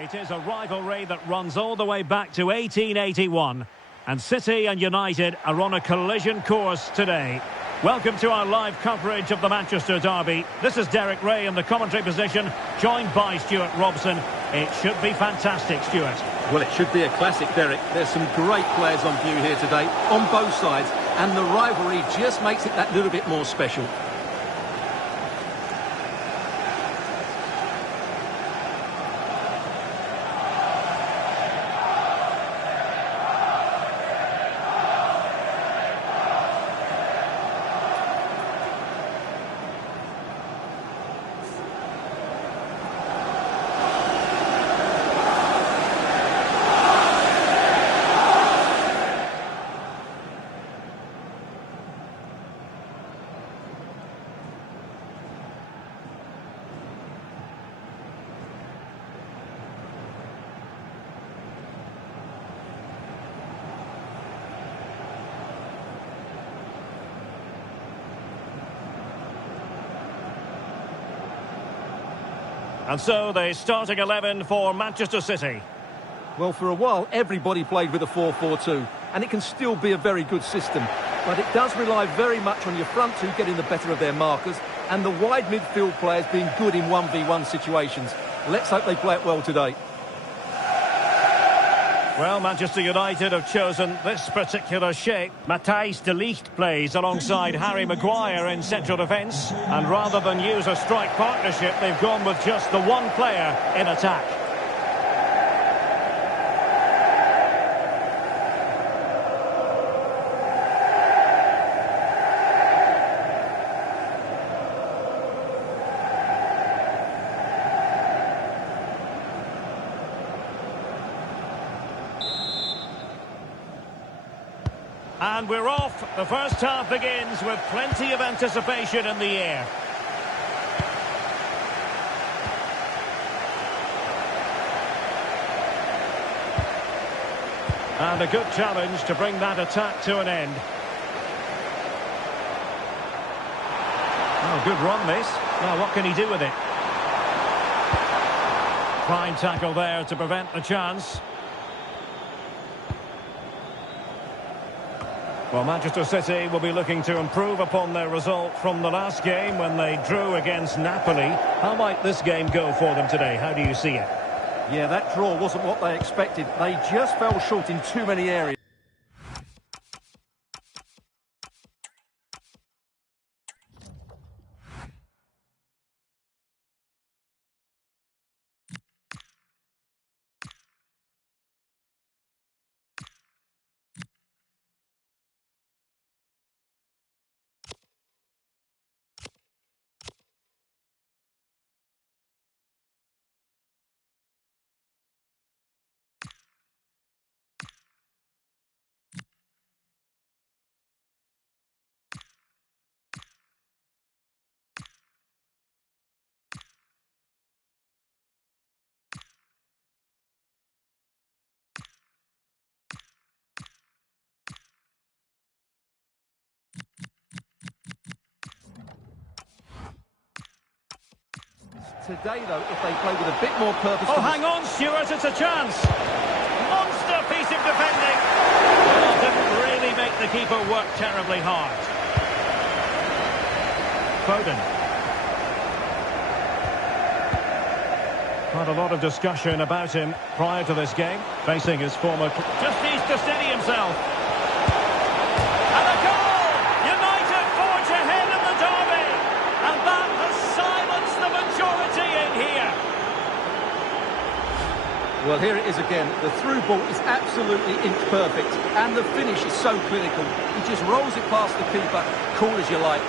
It is a rivalry that runs all the way back to 1881. And City and United are on a collision course today. Welcome to our live coverage of the Manchester derby. This is Derek Ray in the commentary position, joined by Stuart Robson. It should be fantastic, Stuart. Well, it should be a classic, Derek. There's some great players on view here today, on both sides, and the rivalry just makes it that little bit more special. And so the starting 11 for Manchester City. Well, for a while, everybody played with a 4-4-2, and it can still be a very good system. But it does rely very much on your front two getting the better of their markers, and the wide midfield players being good in 1v1 situations. Let's hope they play it well today. Well, Manchester United have chosen this particular shape. Matthijs de Ligt plays alongside Harry Maguire in central defence. And rather than use a strike partnership, they've gone with just the one player in attack. And we're off. The first half begins with plenty of anticipation in the air. And a good challenge to bring that attack to an end. Oh, good run this. Now what can he do with it? Fine tackle there to prevent the chance. Well, Manchester City will be looking to improve upon their result from the last game when they drew against Napoli. How might this game go for them today? How do you see it? Yeah, that draw wasn't what they expected. They just fell short in too many areas. Today, though, if they play with a bit more purpose... Oh, hang on, Stuart, it's a chance! Monster piece of defending! Well, didn't really make the keeper work terribly hard. Foden. Quite a lot of discussion about him prior to this game, facing his former... Just needs to steady himself. And a goal! United forge ahead in the derby! And that has silenced the majority in here. Well, here it is again. The through ball is absolutely inch perfect, and the finish is so clinical. He just rolls it past the keeper, cool as you like.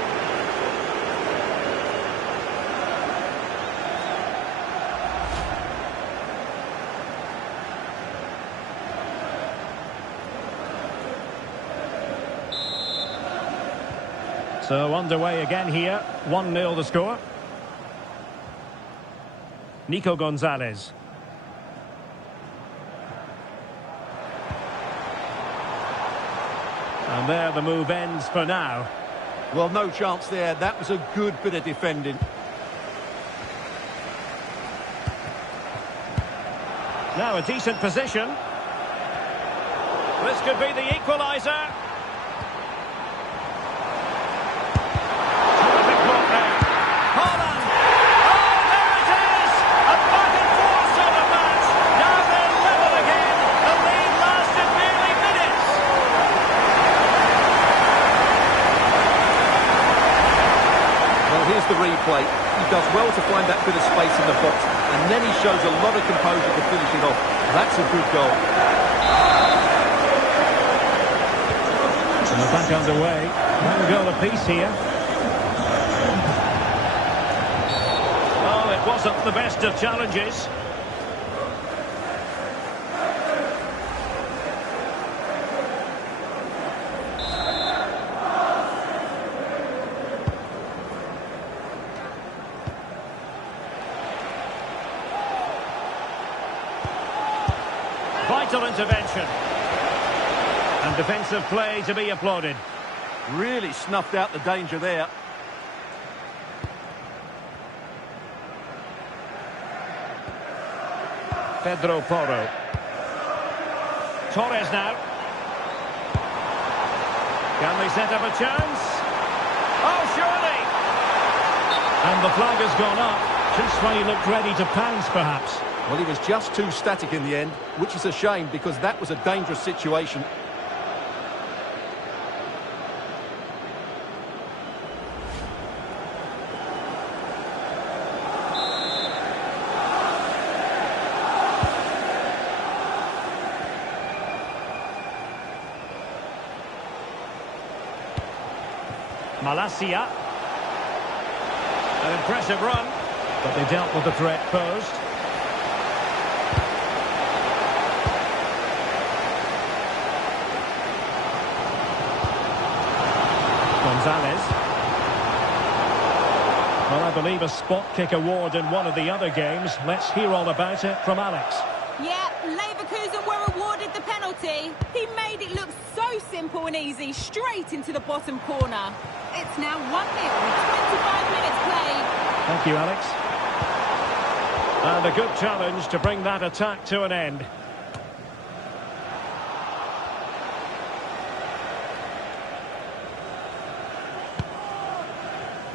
So underway again here, 1-0 the score. Nico Gonzalez. And there the move ends for now. Well, no chance there. That was a good bit of defending. Now a decent position. This could be the equaliser. Terrific block there. Haaland! Oh, there it is! A back and forth sort of match. Now they're level again. The lead lasted nearly minutes. Well, here's the replay. He does well to find that bit of space in the box, and then he shows a lot of composure to finish it off. That's a good goal. And they're back underway. One goal apiece here. Oh, it wasn't the best of challenges. Vital intervention. And defensive play to be applauded. Really snuffed out the danger there. Pedro Porro. Torres now. Can they set up a chance? Oh, surely! And the flag has gone up, just when he looked ready to pounce, perhaps. Well, he was just too static in the end, which is a shame because that was a dangerous situation. Malacia. An impressive run, but they dealt with the threat posed. Gonzalez. Well, I believe a spot kick award in one of the other games. Let's hear all about it from Alex. Yeah, Leverkusen were awarded the penalty. He made it look so simple and easy, straight into the bottom corner. It's now 1-0 with 25 minutes played. Thank you, Alex. And a good challenge to bring that attack to an end.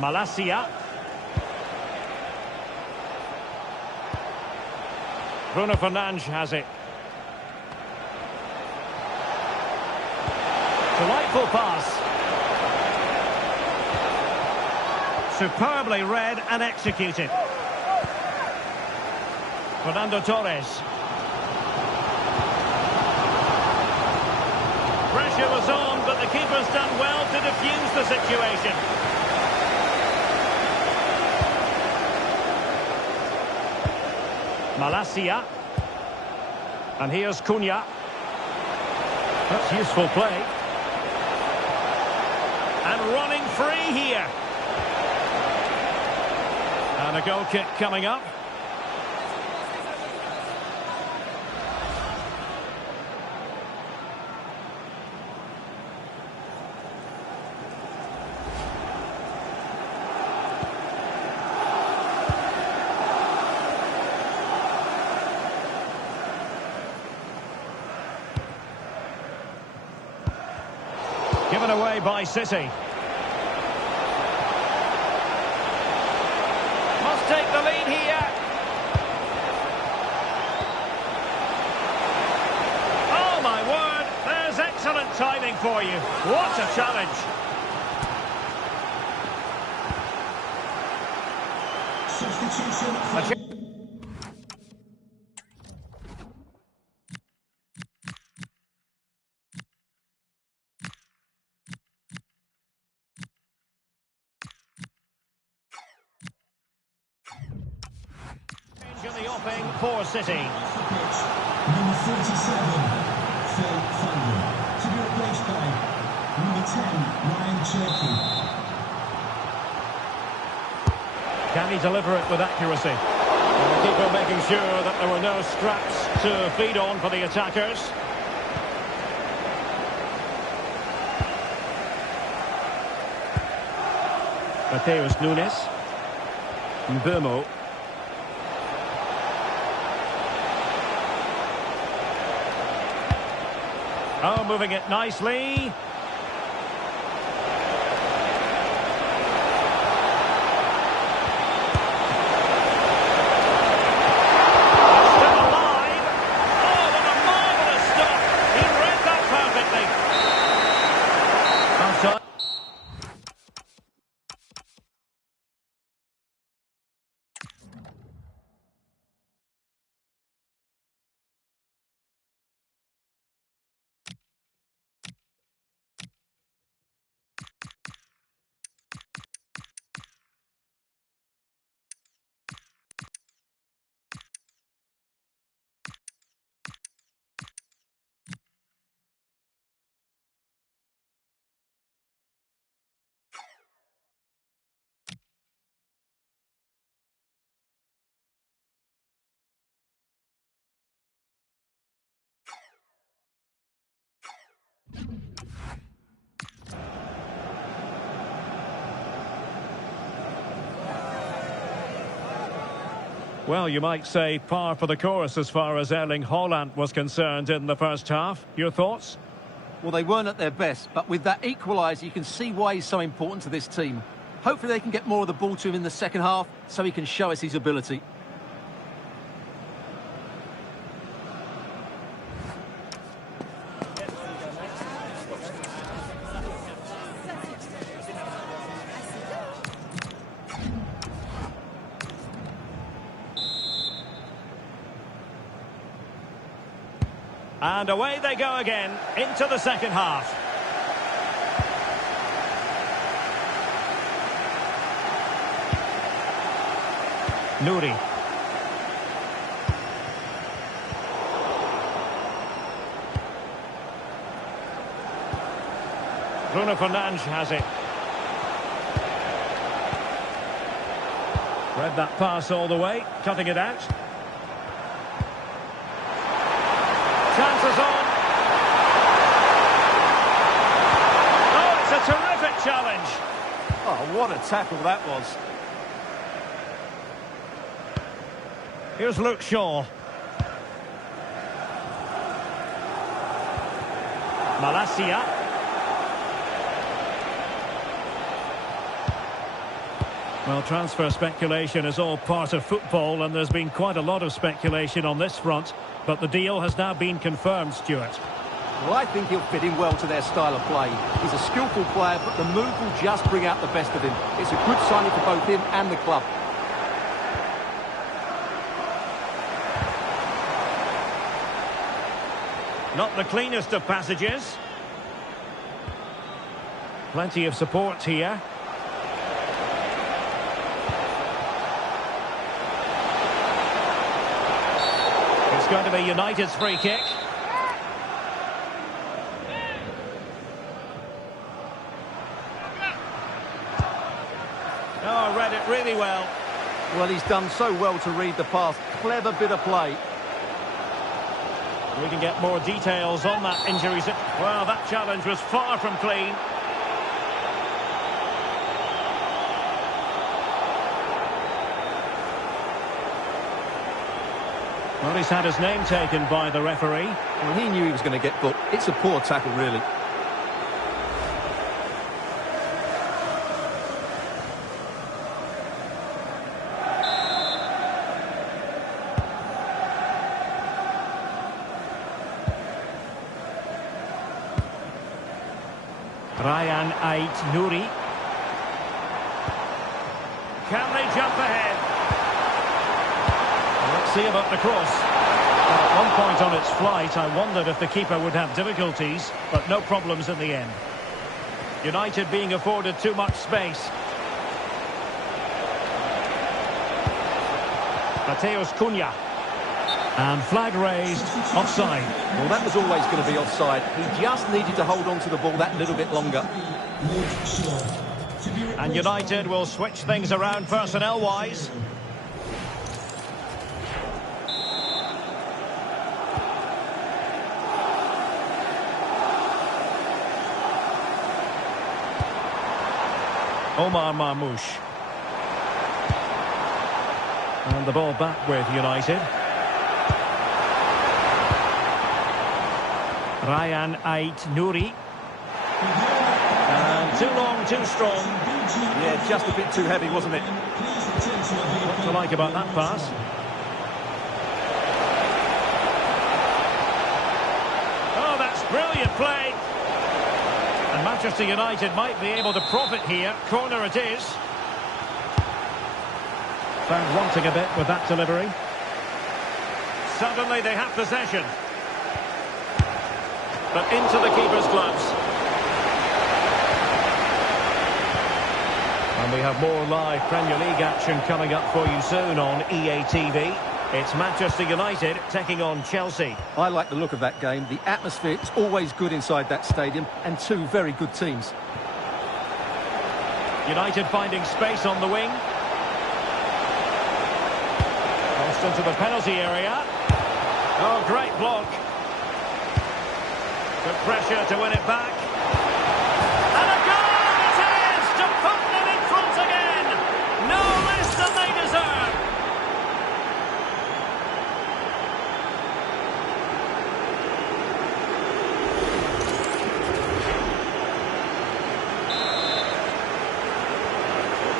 Malacia. Bruno Fernandes has it. Delightful pass. Superbly read and executed. Fernando Torres. Pressure was on, but the keeper's done well to defuse the situation. Malacia. And here's Cunha. That's useful play. And running free here. And a goal kick coming up. Given away by City. Must take the lead here. Oh my word, there's excellent timing for you. What a challenge. Substitution. In the offing for City. Number 47, Phil Foden, to be replaced by number 10, Ryan Cherky. Can he deliver it with accuracy? And the keeper making sure that there were no straps to feed on for the attackers. Mateus Nunes. Oh, moving it nicely. Still alive. Oh, what a marvellous stop. He read that perfectly. Offside. Well, you might say par for the course as far as Erling Haaland was concerned in the first half. Your thoughts? Well, they weren't at their best, but with that equaliser, you can see why he's so important to this team. Hopefully they can get more of the ball to him in the second half so he can show us his ability. And away they go again into the second half. Nuri. Bruno Fernandes has it. Read that pass all the way, cutting it out. Chances on. Oh, it's a terrific challenge. Oh, what a tackle that was. Here's Luke Shaw. Malacia. Well, transfer speculation is all part of football, and there's been quite a lot of speculation on this front, but the deal has now been confirmed, Stuart. Well, I think he'll fit in well to their style of play. He's a skillful player, but the move will just bring out the best of him. It's a good signing for both him and the club. Not the cleanest of passages. Plenty of support here. It's going to be United's free kick. Oh, read it really well. Well, he's done so well to read the pass. Clever bit of play. We can get more details on that injury. Well, that challenge was far from clean. Well, he's had his name taken by the referee. Well, he knew he was going to get booked. It's a poor tackle, really. Ryan Ait-Nouri. Can they jump ahead? Well, let's see about the cross. Well, at one point on its flight, I wondered if the keeper would have difficulties, but no problems in the end. United being afforded too much space. Mateus Cunha. And flag raised, offside. Well, that was always going to be offside. He just needed to hold on to the ball that little bit longer. And United will switch things around personnel-wise. Omar Marmoush. And the ball back with United. Ryan Ait Nouri. And too long, too strong. Yeah, just a bit too heavy, wasn't it? What to like about that pass? Oh, that's brilliant play. And Manchester United might be able to profit here. Corner it is. Found wanting a bit with that delivery. Suddenly they have possession. But into the keeper's gloves. And we have more live Premier League action coming up for you soon on EA TV. It's Manchester United taking on Chelsea. I like the look of that game. The atmosphere is always good inside that stadium, and two very good teams. United finding space on the wing. Crossed into the penalty area. Oh, great block. Good pressure to win it back. And a goal it is to put them in front again. No less than they deserve.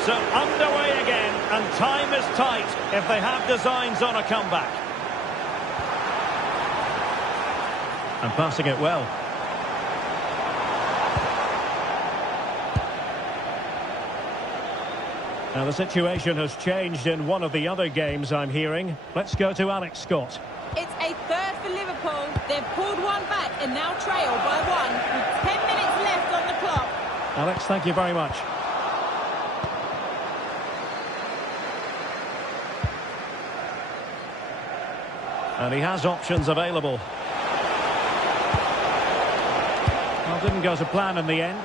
So underway again, and time is tight if they have designs on a comeback. And passing it well. Now the situation has changed in one of the other games I'm hearing. Let's go to Alex Scott. It's a third for Liverpool. They've pulled one back and now trail by one with 10 minutes left on the clock. Alex, thank you very much. And he has options available. Well, didn't go to plan in the end.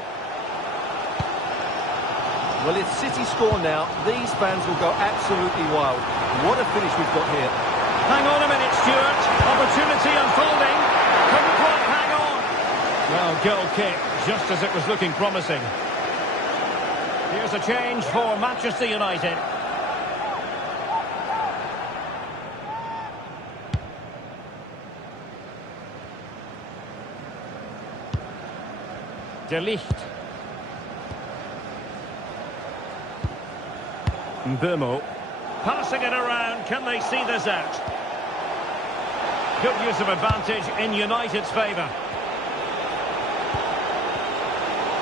Well, if City score now, these fans will go absolutely wild. What a finish we've got here. Hang on a minute, Stuart. Opportunity unfolding. Couldn't quite hang on. Well, goal kick, just as it was looking promising. Here's a change for Manchester United. De Ligt. Mbeumo. Passing it around. Can they see this out? Good use of advantage in United's favour.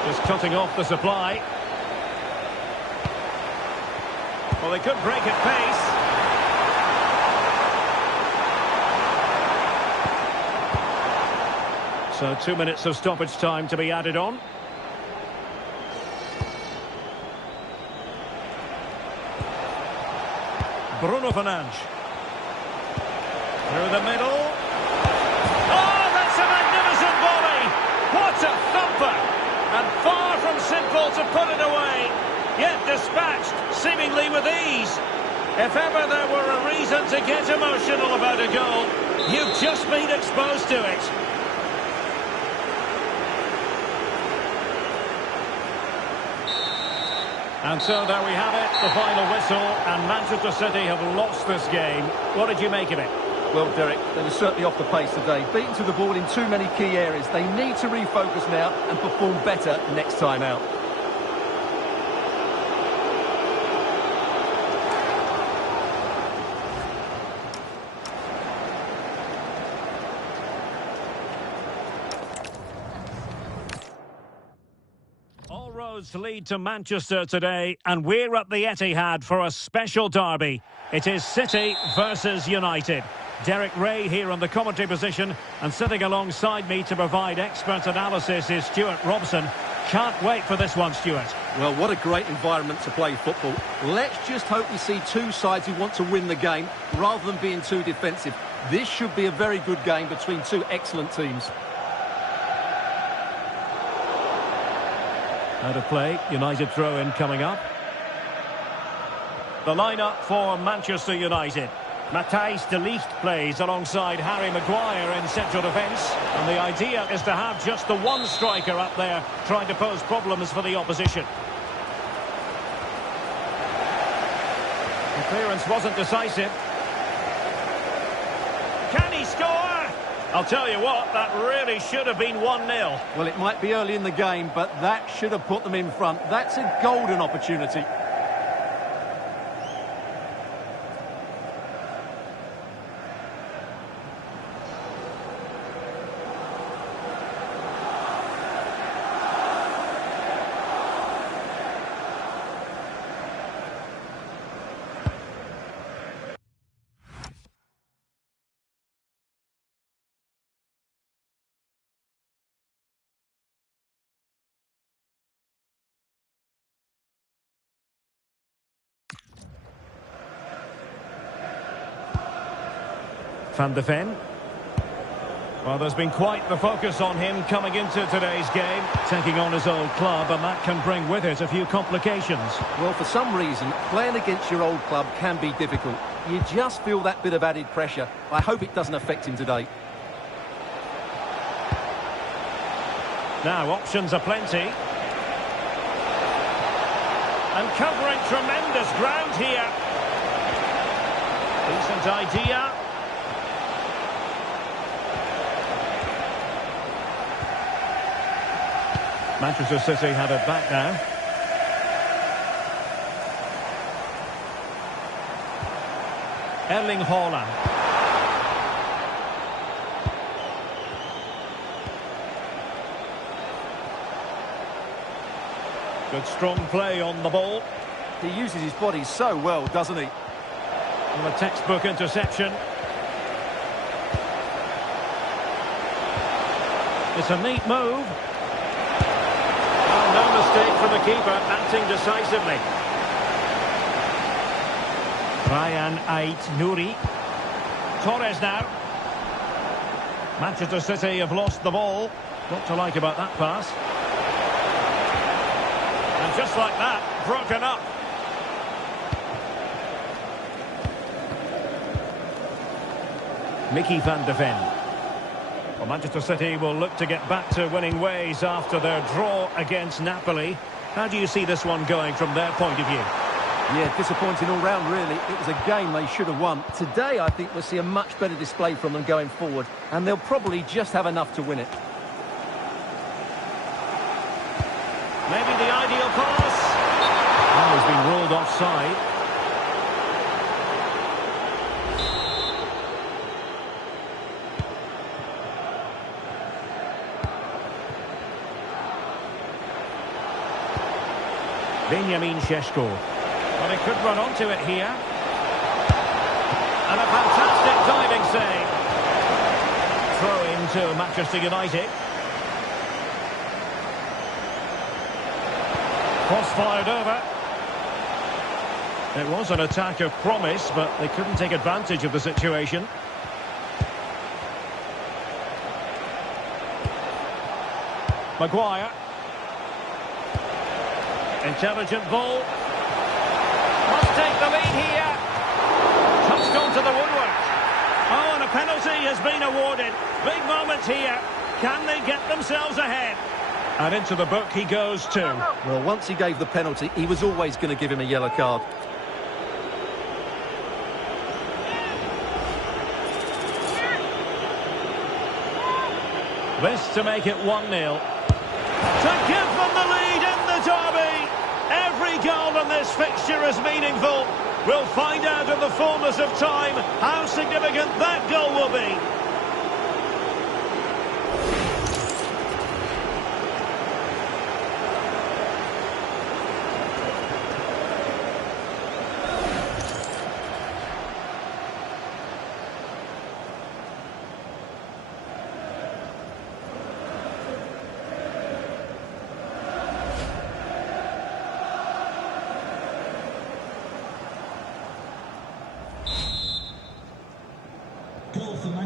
Just cutting off the supply. Well, they could break at pace. So 2 minutes of stoppage time to be added on. Bruno Fernandes. Through the middle. Oh, that's a magnificent volley! What a thumper! And far from simple to put it away. Yet dispatched, seemingly with ease. If ever there were a reason to get emotional about a goal, you've just been exposed to it. And so there we have it, the final whistle, and Manchester City have lost this game. What did you make of it? Well, Derek, they were certainly off the pace today. Beaten to the ball in too many key areas. They need to refocus now and perform better next time out. All roads lead to Manchester today, and we're at the Etihad for a special derby. It is City versus United. Derek Ray here on the commentary position, and sitting alongside me to provide expert analysis is Stuart Robson. Can't wait for this one, Stuart. Well, what a great environment to play football. Let's just hope we see two sides who want to win the game rather than being too defensive. This should be a very good game between two excellent teams. Out of play, United throw-in coming up. The lineup for Manchester United. Matthijs de Ligt plays alongside Harry Maguire in central defence. And the idea is to have just the one striker up there trying to pose problems for the opposition. The clearance wasn't decisive. Can he score? I'll tell you what, that really should have been 1-0. Well, it might be early in the game, but that should have put them in front. That's a golden opportunity. Van de Ven. Well, there's been quite the focus on him coming into today's game, taking on his old club, and that can bring with it a few complications. Well, for some reason, playing against your old club can be difficult. You just feel that bit of added pressure. I hope it doesn't affect him today. Now, options are plenty. And covering tremendous ground here. Decent idea. Manchester City have it back now. Erling Haaland. Good strong play on the ball. He uses his body so well, doesn't he? And a textbook interception. It's a neat move. Well, no mistake from the keeper, acting decisively. Ryan Ait-Nouri. Torres now. Manchester City have lost the ball. What to like about that pass? And just like that, broken up. Mickey van de Ven. Well, Manchester City will look to get back to winning ways after their draw against Napoli. How do you see this one going from their point of view? Yeah, disappointing all round, really. It was a game they should have won. Today, I think we'll see a much better display from them going forward, and they'll probably just have enough to win it. Maybe the ideal pass. Oh, he's been ruled offside. Benjamin Šeško. Well, he could run onto it here. And a fantastic diving save. Throw into Manchester United. Cross fired over. It was an attack of promise, but they couldn't take advantage of the situation. Maguire. Intelligent ball. Must take the lead here. Touched onto the woodwork. Oh, and a penalty has been awarded. Big moment here. Can they get themselves ahead? And into the book he goes too. Well, once he gave the penalty, he was always going to give him a yellow card. This to make it 1-0. To give them the lead in the derby. Every goal in this fixture is meaningful. We'll find out in the fullness of time how significant that goal will be.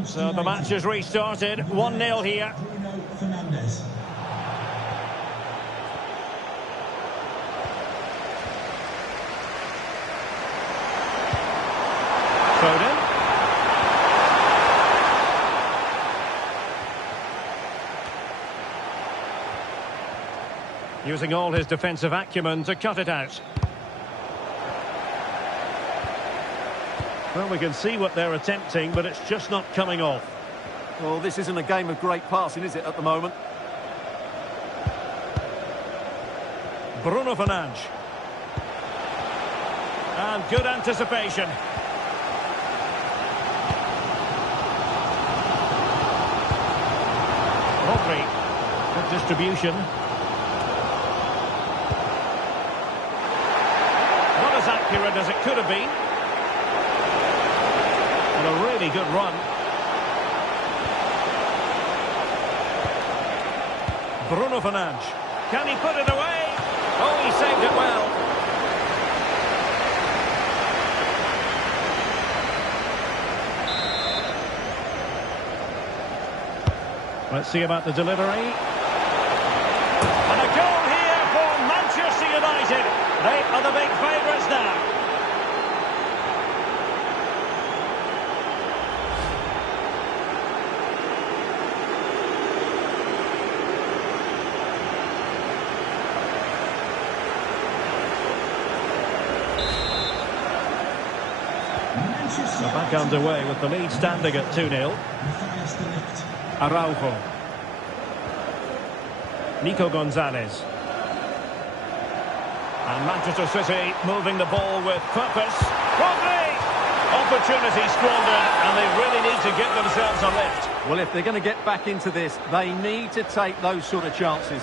So the match has restarted. 1-0 here. Foden. Using all his defensive acumen to cut it out. Well, we can see what they're attempting, but it's just not coming off. Well, this isn't a game of great passing, is it, at the moment? Bruno Fernandes. And good anticipation. Rodri. Good distribution. Not as accurate as it could have been. And a really good run. Bruno Fernandes. Can he put it away? Oh, he saved it well. Let's see about the delivery. And a goal here for Manchester United. They are the big favourites now. They're back underway with the lead standing at 2-0. Araujo. Nico Gonzalez. And Manchester City moving the ball with purpose. Rodri! Opportunity squandered, and they really need to get themselves a lift. Well, if they're going to get back into this, they need to take those sort of chances.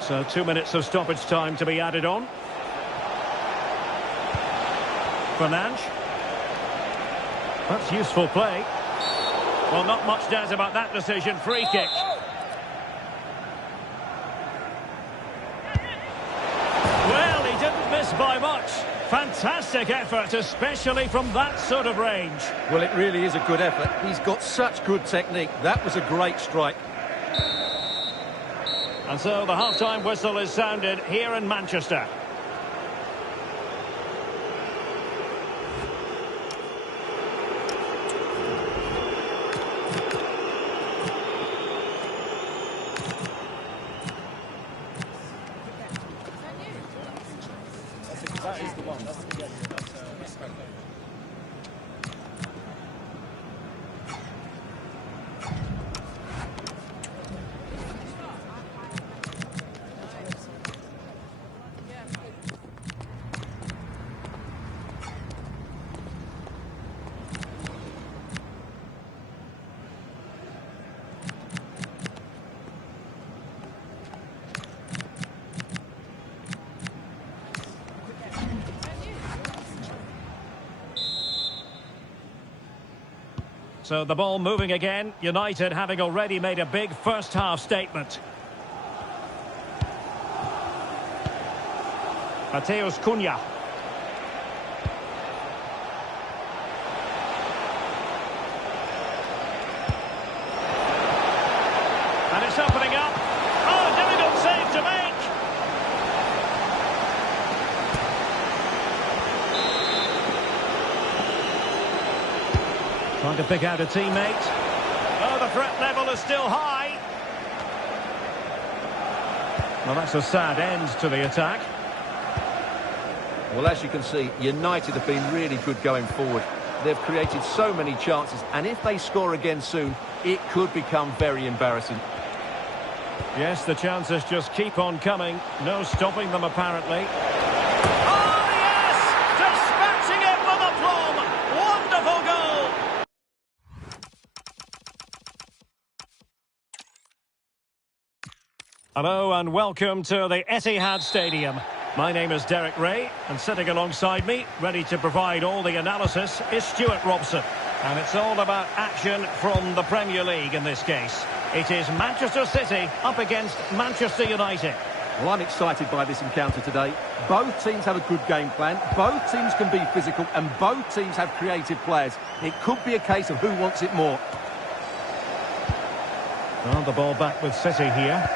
So 2 minutes of stoppage time to be added on. Fernandes. That's useful play. Well, not much doubt about that decision. Free kick. Well, he didn't miss by much. Fantastic effort, especially from that sort of range. Well, it really is a good effort. He's got such good technique. That was a great strike. And so the half-time whistle is sounded here in Manchester. So the ball moving again. United having already made a big first-half statement. Mateus Cunha. And it's opening up. Oh, difficult save to make. Trying to pick out a teammate. Oh, the threat level is still high. Well, that's a sad end to the attack. Well, as you can see, United have been really good going forward. They've created so many chances, and if they score again soon, it could become very embarrassing. Yes, the chances just keep on coming. No stopping them, apparently. Oh, yes! Dispatching it with aplomb! Wonderful goal! Hello and welcome to the Etihad Stadium. My name is Derek Ray, and sitting alongside me, ready to provide all the analysis, is Stuart Robson. And it's all about action from the Premier League in this case. It is Manchester City up against Manchester United. Well, I'm excited by this encounter today. Both teams have a good game plan, both teams can be physical, and both teams have creative players. It could be a case of who wants it more. Well, the ball back with City here.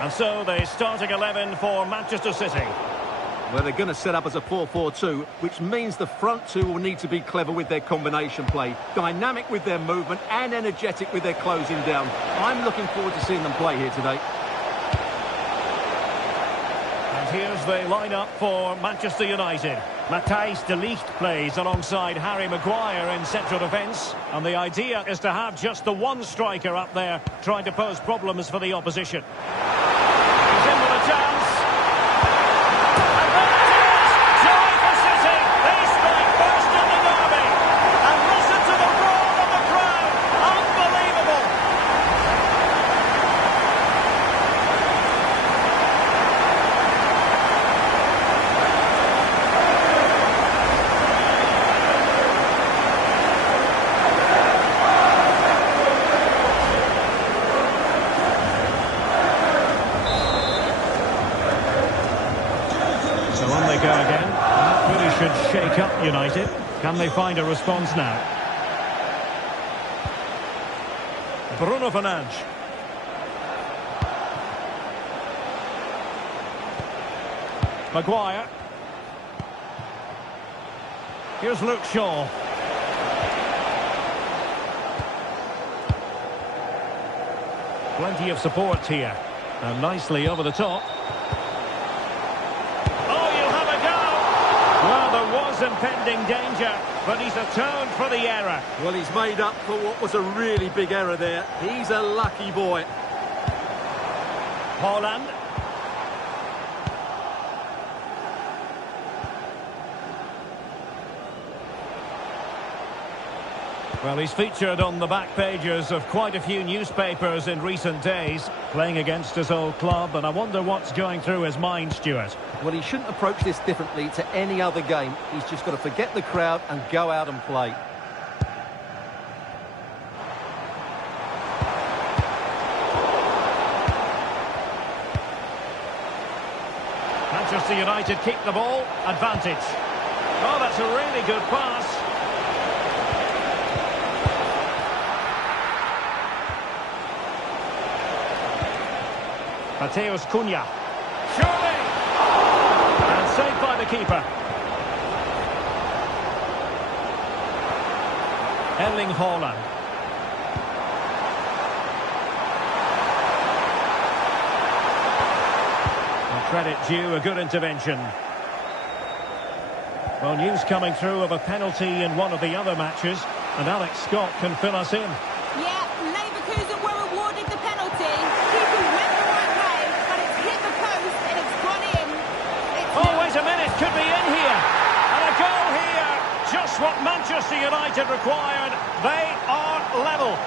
And so the starting 11 for Manchester City. Well, they're going to set up as a 4-4-2, which means the front two will need to be clever with their combination play, dynamic with their movement and energetic with their closing down. I'm looking forward to seeing them play here today. And here's the lineup for Manchester United. Matthijs de Ligt plays alongside Harry Maguire in central defence. And the idea is to have just the one striker up there trying to pose problems for the opposition. He's in with a chance. And there it is! Joy for City! They strike first in the derby. And listen to the roar of the crowd. Unbelievable! So on they go again. That really should shake up United. Can they find a response now? Bruno Fernandes. Maguire. Here's Luke Shaw. Plenty of support here. And nicely over the top. Well, there was impending danger, but he's atoned for the error. Well, he's made up for what was a really big error there. He's a lucky boy. Haaland. Well, he's featured on the back pages of quite a few newspapers in recent days, playing against his old club, and I wonder what's going through his mind, Stuart. Well, he shouldn't approach this differently to any other game. He's just got to forget the crowd and go out and play. Manchester United keep the ball, advantage. Oh, that's a really good pass. Mateus Cunha. Surely! And saved by the keeper. Erling Haaland. And credit due, a good intervention. Well, news coming through of a penalty in one of the other matches, and Alex Scott can fill us in. Yeah, Leverkusen were awarded the penalty. Keeper went the right way, but it's hit the post and it's gone in. Oh, wait a minute, could be in here. And a goal here. Just what Manchester United required. They are level.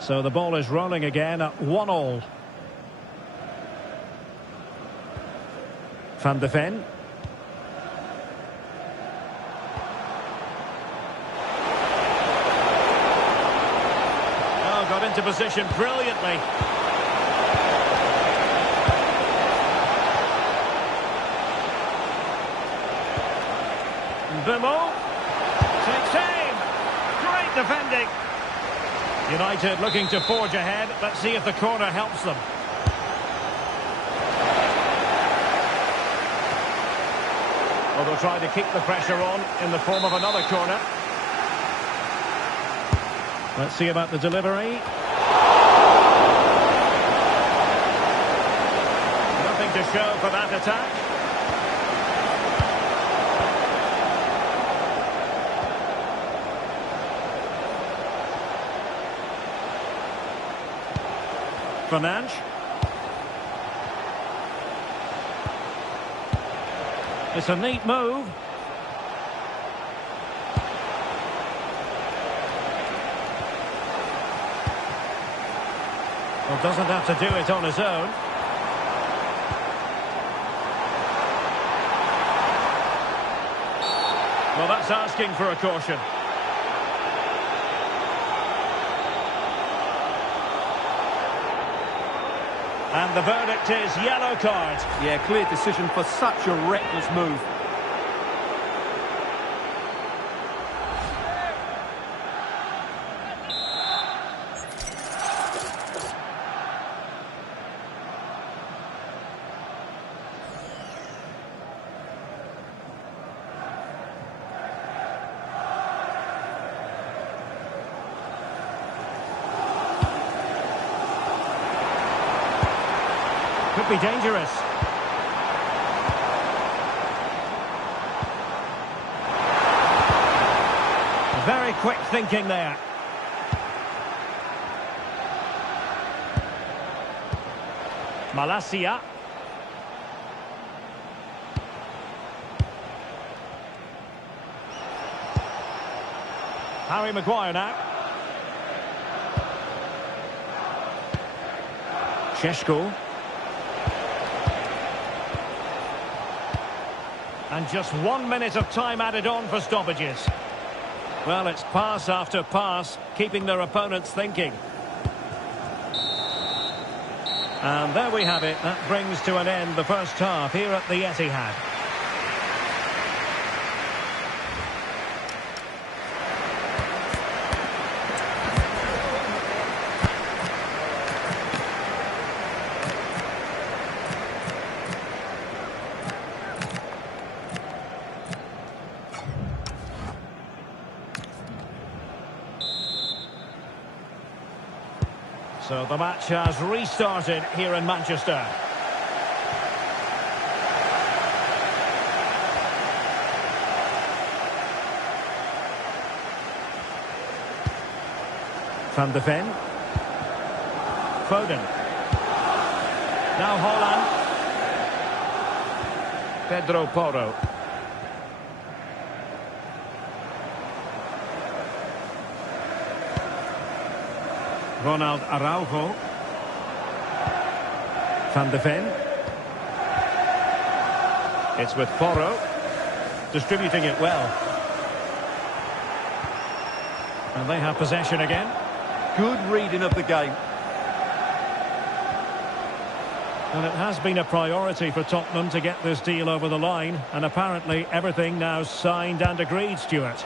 So the ball is rolling again at 1-1. Van de Ven. Oh, got into position brilliantly. Bimo takes aim. Great defending. United looking to forge ahead. Let's see if the corner helps them. Well, they'll try to keep the pressure on in the form of another corner. Let's see about the delivery. Nothing to show for that attack. Fernandes. It's a neat move. Well, doesn't have to do it on his own. Well, that's asking for a caution. And the verdict is yellow card. Yeah, clear decision for such a reckless move. Could be dangerous. Very quick thinking there. Malacia. Harry Maguire now. Šeško. And just 1 minute of time added on for stoppages. Well, it's pass after pass, keeping their opponents thinking. And there we have it. That brings to an end the first half here at the Etihad. So the match has restarted here in Manchester. Van de Ven. Foden. Now Holland. Pedro Porro. Ronald Araujo. Van de Ven. It's with Porro. Distributing it well. And they have possession again. Good reading of the game. And it has been a priority for Tottenham to get this deal over the line. And apparently everything now signed and agreed, Stuart.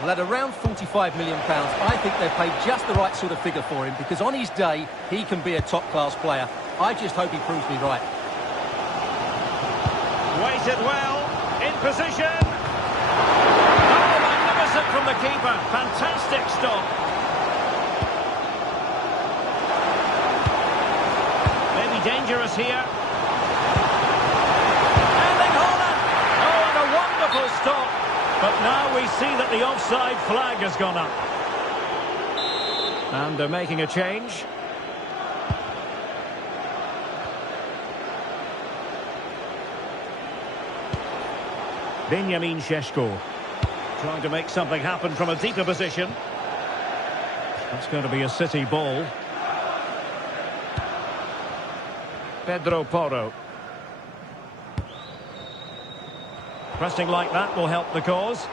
Well, at around £45 million, I think they've paid just the right sort of figure for him, because on his day, he can be a top-class player. I just hope he proves me right. Waited well, in position. Oh, magnificent from the keeper. Fantastic stop. Maybe dangerous here. Erling Haaland. Oh, and a wonderful stop. But now we see that the offside flag has gone up. And they're making a change. Benjamin Šeško trying to make something happen from a deeper position. That's going to be a City ball. Pedro Porro. Pressing like that will help the cause.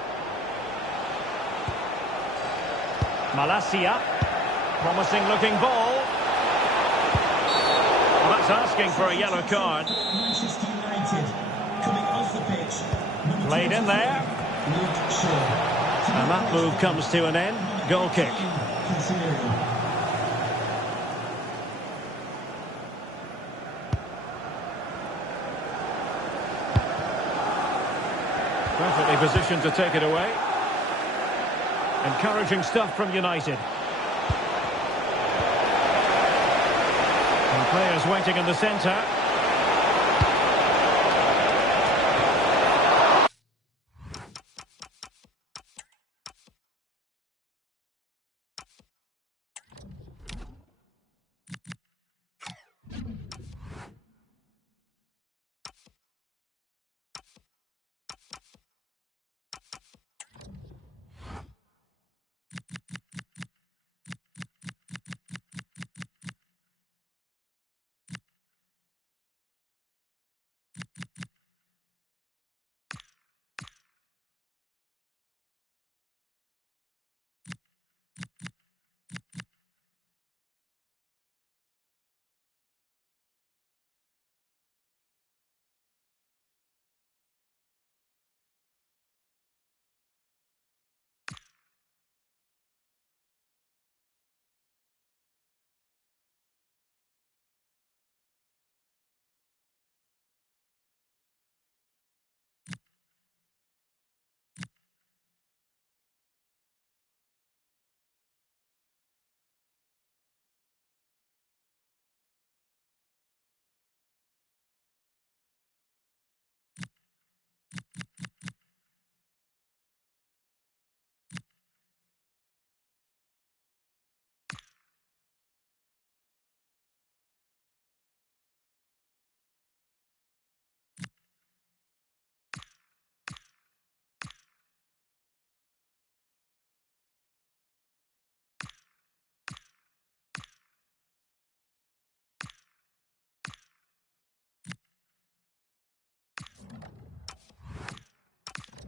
Malacia. Promising looking ball. Well, that's asking for a yellow card. Manchester United coming off the pitch. Played in there. And that move comes to an end. Goal kick. Perfectly positioned to take it away. Encouraging stuff from United. And players waiting in the centre.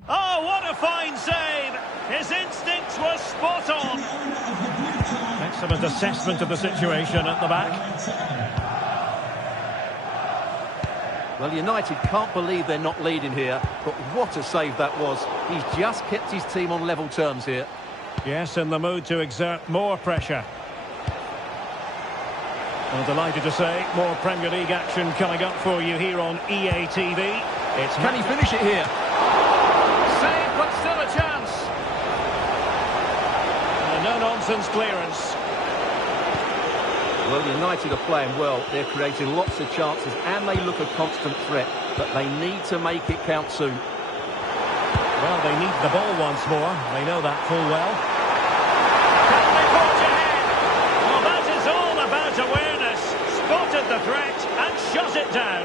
Oh, what a fine save! His instinct was spot on. Excellent assessment of the situation at the back. Well, United can't believe they're not leading here, but what a save that was. He's just kept his team on level terms here. Yes, in the mood to exert more pressure. Well, delighted to say, more Premier League action coming up for you here on EA TV. Can he finish it here? Save, but still a chance. And a no-nonsense clearance. Well, United are playing well. They're creating lots of chances and they look a constant threat, but they need to make it count soon. Well, they need the ball once more. They know that full well. Can they forge ahead? Well, that is all about awareness. Spotted the threat and shut it down.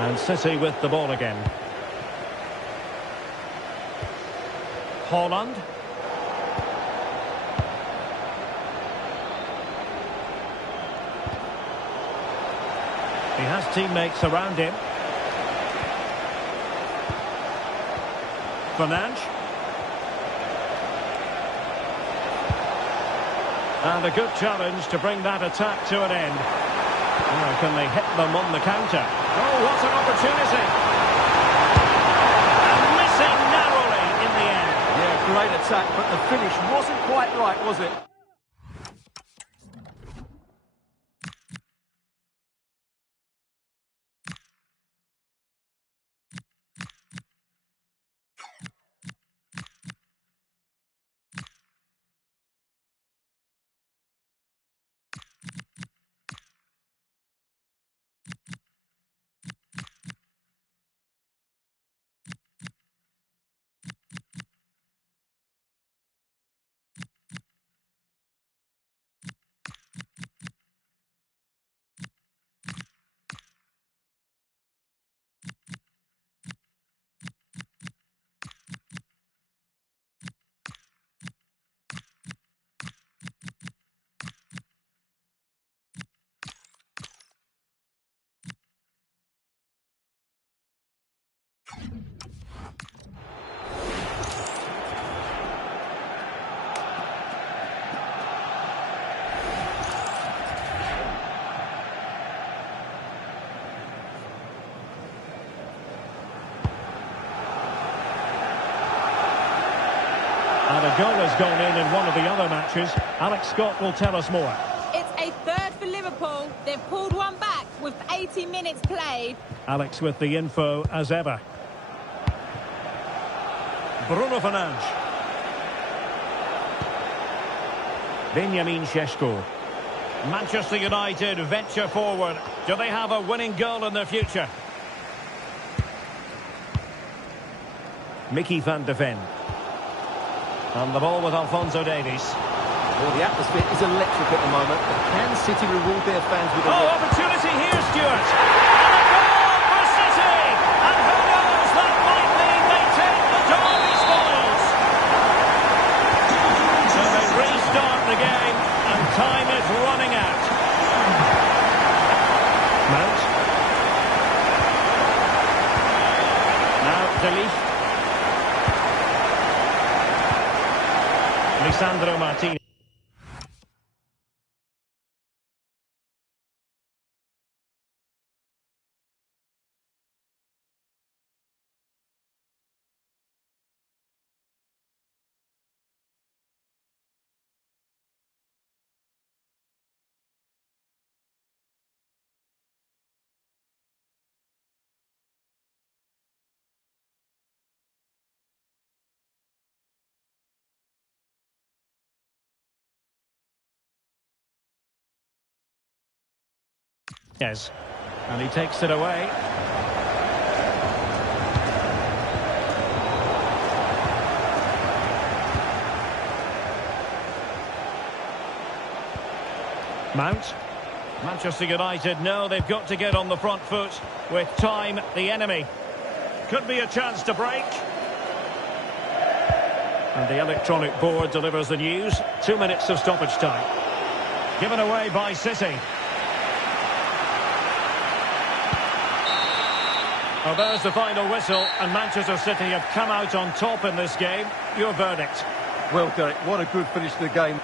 And City with the ball again. Haaland. He has teammates around him. Fernandes. And a good challenge to bring that attack to an end. Now, can they hit them on the counter? Oh, what an opportunity! And missing narrowly in the end. Yeah, great attack, but the finish wasn't quite right, was it? And a goal has gone in one of the other matches. Alex Scott will tell us more. It's a third for Liverpool. They've pulled one back with 80 minutes played. Alex with the info as ever. Bruno Fernandes. Benjamin Šeško. Manchester United venture forward. Do they have a winning goal in their future? Mickey van de Ven. And the ball with Alphonso Davies. Well, the atmosphere is electric at the moment, but can City reward their fans with a win? Oh, opportunity here, Stuart. And a goal for City. And who knows, that might mean they take the derby spoils. So they restart the game, and time is running out. Mount. Now, De Ligt. Lisandro Martinez. Yes, and he takes it away. Mount. Manchester United know they've got to get on the front foot with time the enemy. Could be a chance to break. And the electronic board delivers the news. 2 minutes of stoppage time. Given away by City. Well, there's the final whistle, and Manchester City have come out on top in this game. Your verdict? Well, Derek, what a good finish to the game.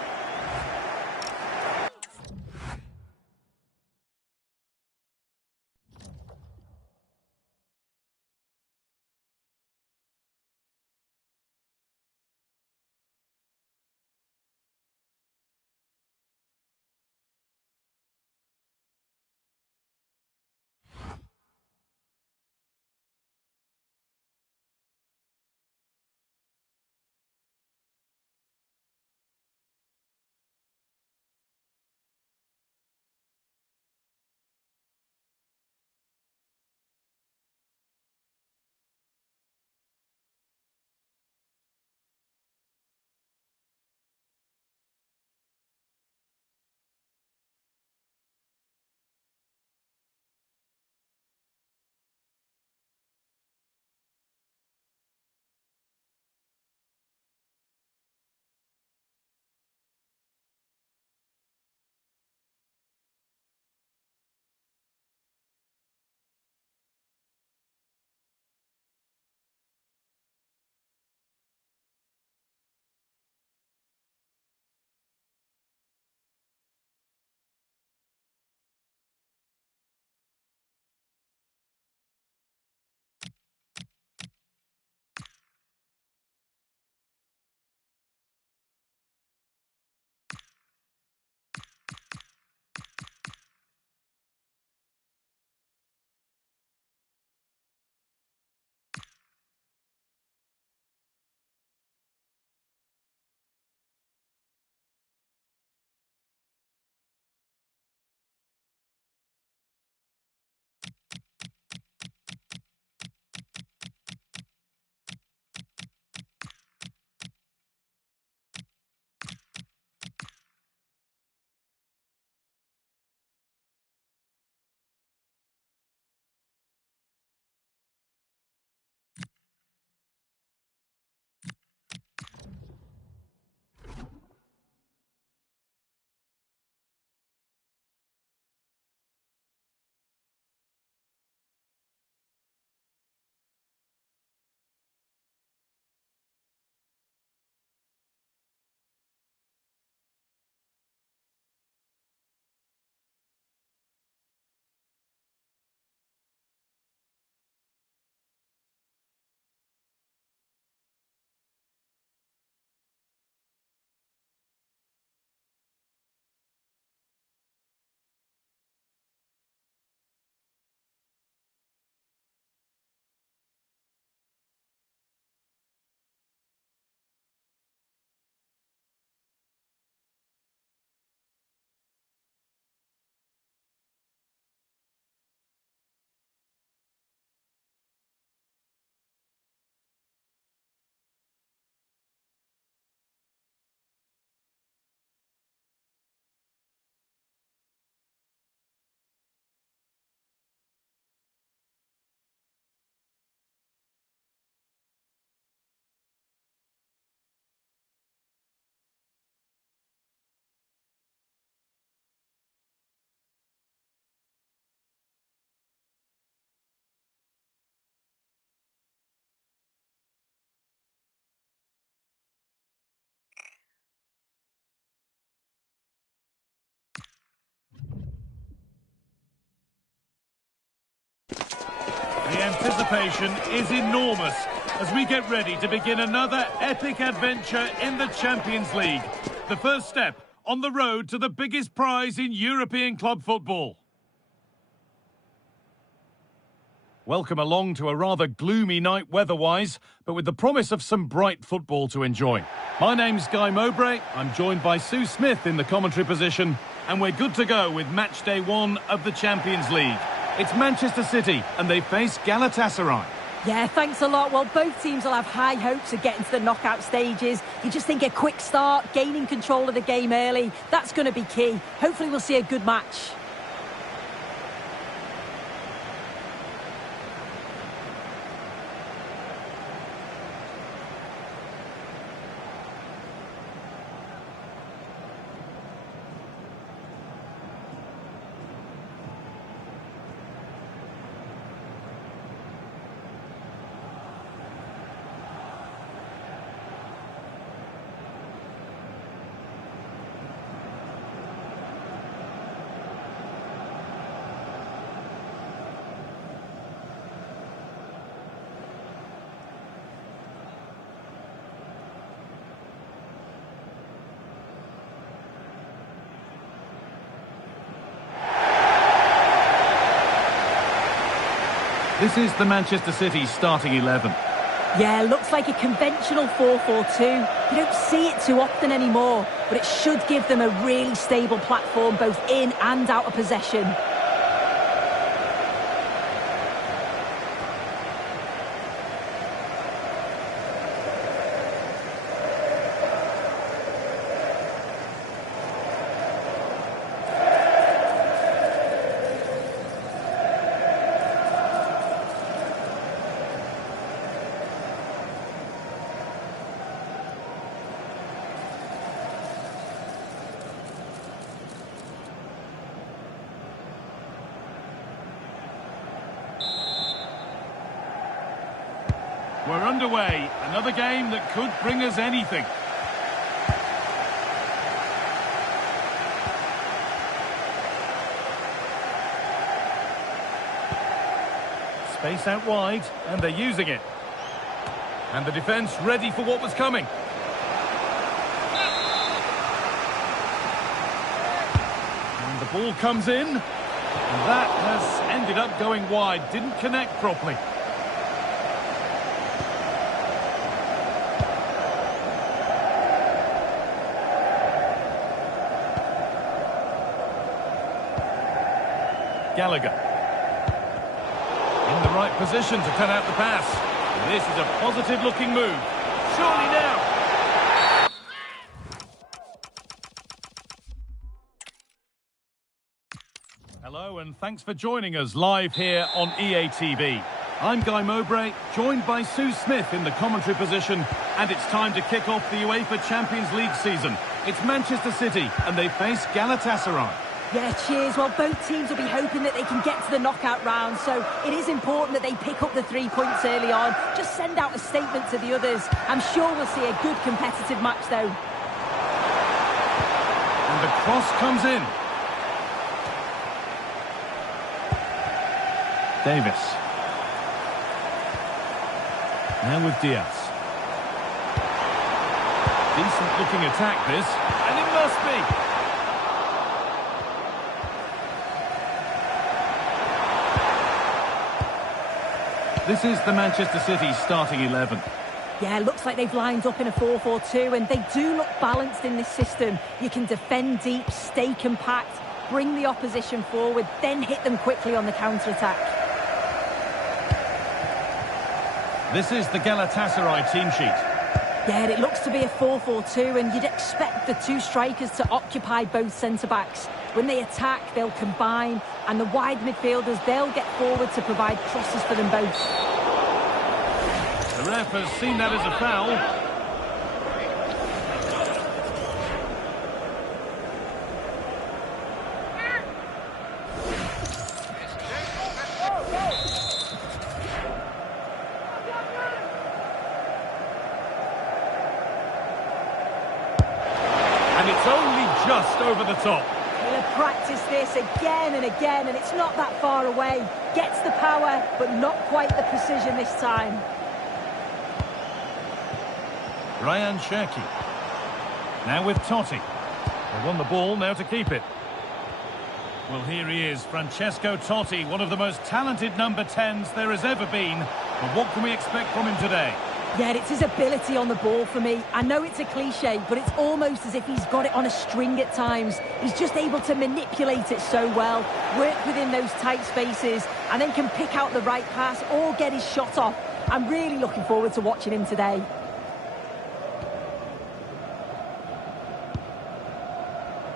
The anticipation is enormous as we get ready to begin another epic adventure in the Champions League. The first step on the road to the biggest prize in European club football. Welcome along to a rather gloomy night weather-wise, but with the promise of some bright football to enjoy. My name's Guy Mowbray. I'm joined by Sue Smith in the commentary position, and we're good to go with match day 1 of the Champions League. It's Manchester City, and they face Galatasaray. Yeah, thanks a lot. Well, both teams will have high hopes of getting to the knockout stages. You just think a quick start, gaining control of the game early, that's going to be key. Hopefully we'll see a good match. This is the Manchester City starting 11. Yeah, looks like a conventional 4-4-2. You don't see it too often anymore, but it should give them a really stable platform both in and out of possession. We're underway. Another game that could bring us anything. Space out wide, and they're using it. And the defence ready for what was coming. And the ball comes in. And that has ended up going wide. Didn't connect properly. Gallagher. In the right position to turn out the pass. This is a positive-looking move. Surely now. Hello and thanks for joining us live here on EA TV. I'm Guy Mowbray, joined by Sue Smith in the commentary position, and it's time to kick off the UEFA Champions League season. It's Manchester City and they face Galatasaray. Yeah, cheers. Well, both teams will be hoping that they can get to the knockout round, so it is important that they pick up the 3 points early on. Just send out a statement to the others. I'm sure we'll see a good competitive match, though. And the cross comes in. Davis. Now with Diaz. Decent looking attack this, and it must be. This is the Manchester City starting 11. Yeah, looks like they've lined up in a 4-4-2, and they do look balanced in this system. You can defend deep, stay compact, bring the opposition forward, then hit them quickly on the counter-attack. This is the Galatasaray team sheet. Yeah, it looks to be a 4-4-2, and you'd expect the two strikers to occupy both centre-backs. When they attack, they'll combine, and the wide midfielders, they'll get forward to provide crosses for them both. The ref has seen that as a foul. And it's only just over the top. He'll have practiced this again and again, and it's not that far away. Gets the power, but not quite the precision this time. Ryan Cherki. Now with Totti. They won the ball, now to keep it. Well, here he is, Francesco Totti, one of the most talented number 10s there has ever been. But what can we expect from him today? Yeah, it's his ability on the ball for me. I know it's a cliche, but it's almost as if he's got it on a string at times. He's just able to manipulate it so well, work within those tight spaces, and then can pick out the right pass or get his shot off. I'm really looking forward to watching him today.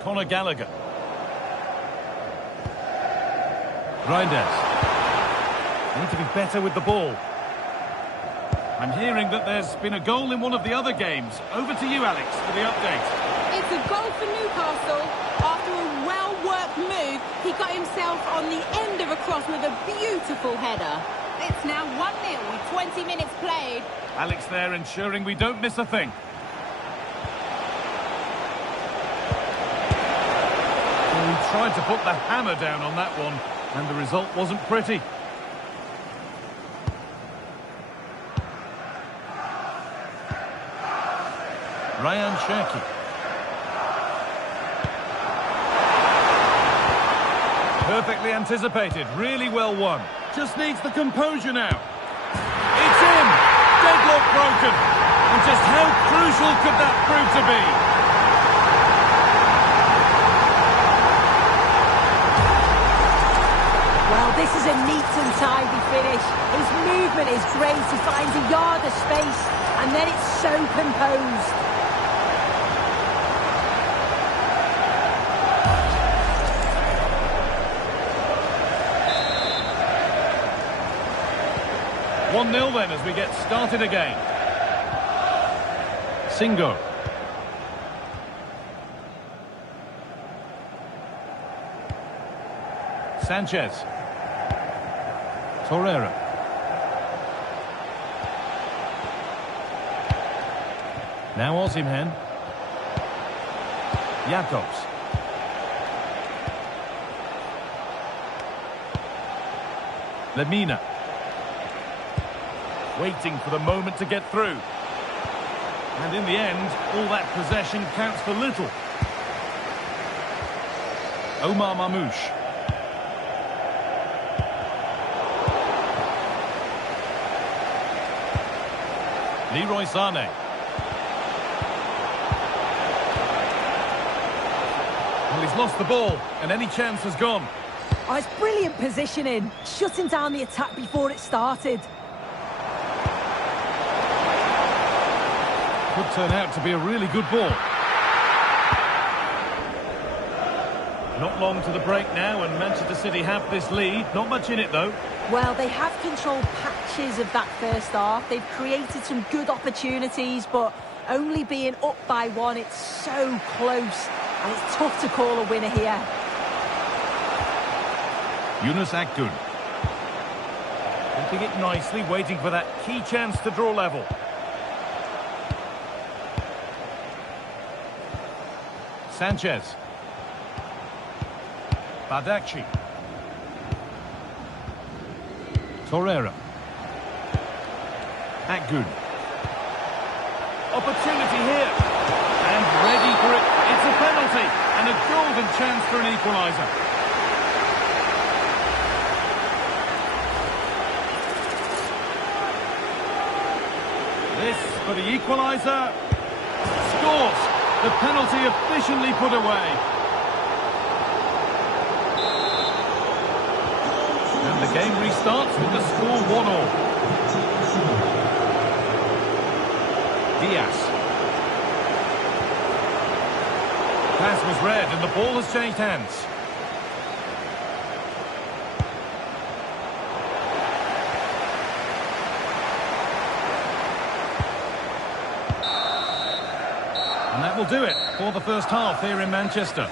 Conor Gallagher. Reinders. Need to be better with the ball. I'm hearing that there's been a goal in one of the other games. Over to you, Alex, for the update. It's a goal for Newcastle. After a well-worked move, he got himself on the end of a cross with a beautiful header. It's now 1-0 with 20 minutes played. Alex there ensuring we don't miss a thing. Well, he tried to put the hammer down on that one, and the result wasn't pretty. Ryan Cherki. Perfectly anticipated, really well won. Just needs the composure now. It's in! Deadlock broken! And just how crucial could that prove to be? Well, this is a neat and tidy finish. His movement is great. He finds a yard of space, and then it's so composed. One 0 then as we get started again. Singo. Sanchez. Torreira. Now Osimhen. Jakobs. Lemina. Waiting for the moment to get through. And in the end, all that possession counts for little. Omar Mamouche. Leroy Sané. Well, he's lost the ball, and any chance has gone. Oh, it's brilliant positioning, shutting down the attack before it started. Could turn out to be a really good ball. Not long to the break now, and Manchester City have this lead. Not much in it, though. Well, they have controlled patches of that first half. They've created some good opportunities, but only being up by one, it's so close. And it's tough to call a winner here. Yunus Akgün. Keeping it nicely, waiting for that key chance to draw level. Sanchez. Bardakci. Torreira. Akgün. Opportunity here. And ready for it. It's a penalty. And a golden chance for an equaliser. This for the equaliser. Scores. The penalty efficiently put away. And the game restarts with the score 1-1. Diaz. Pass was read and the ball has changed hands. And that will do it for the first half here in Manchester.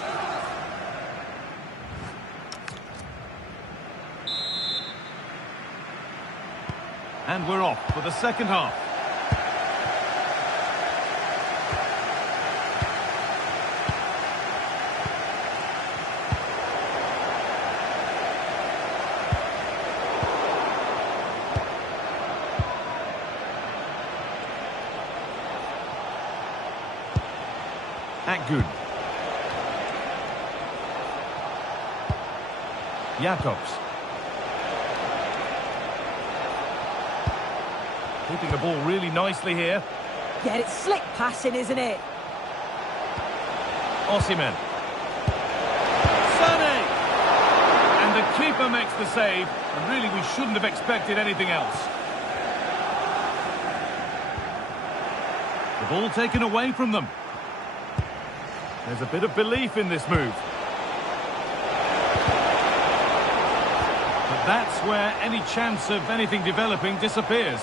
And we're off for the second half. Akgün. Jakobs. Keeping the ball really nicely here. Yeah, it's slick passing, isn't it? Osimhen. Sané! And the keeper makes the save. And really, we shouldn't have expected anything else. The ball taken away from them. There's a bit of belief in this move. But that's where any chance of anything developing disappears.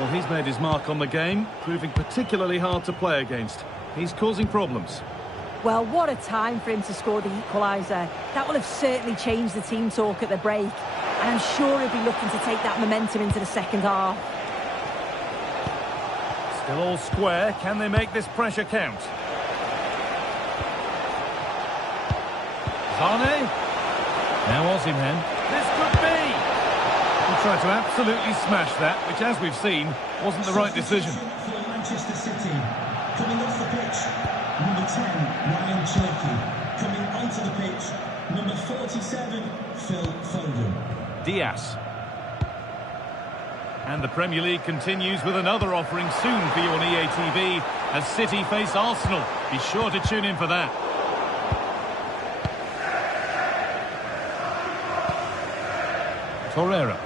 Well, he's made his mark on the game, proving particularly hard to play against. He's causing problems. Well, what a time for him to score the equaliser. That will have certainly changed the team talk at the break. And I'm sure he'll be looking to take that momentum into the second half. Still all square. Can they make this pressure count? Sané. Now Osimhen. This could be. And tried to absolutely smash that, which, as we've seen, wasn't the right decision. For Manchester City, coming off the pitch, number 10, Ryan Cherky. Coming onto the pitch, number 47, Phil Foden. Diaz. And the Premier League continues with another offering soon for you on EA TV as City face Arsenal. Be sure to tune in for that. Torreira.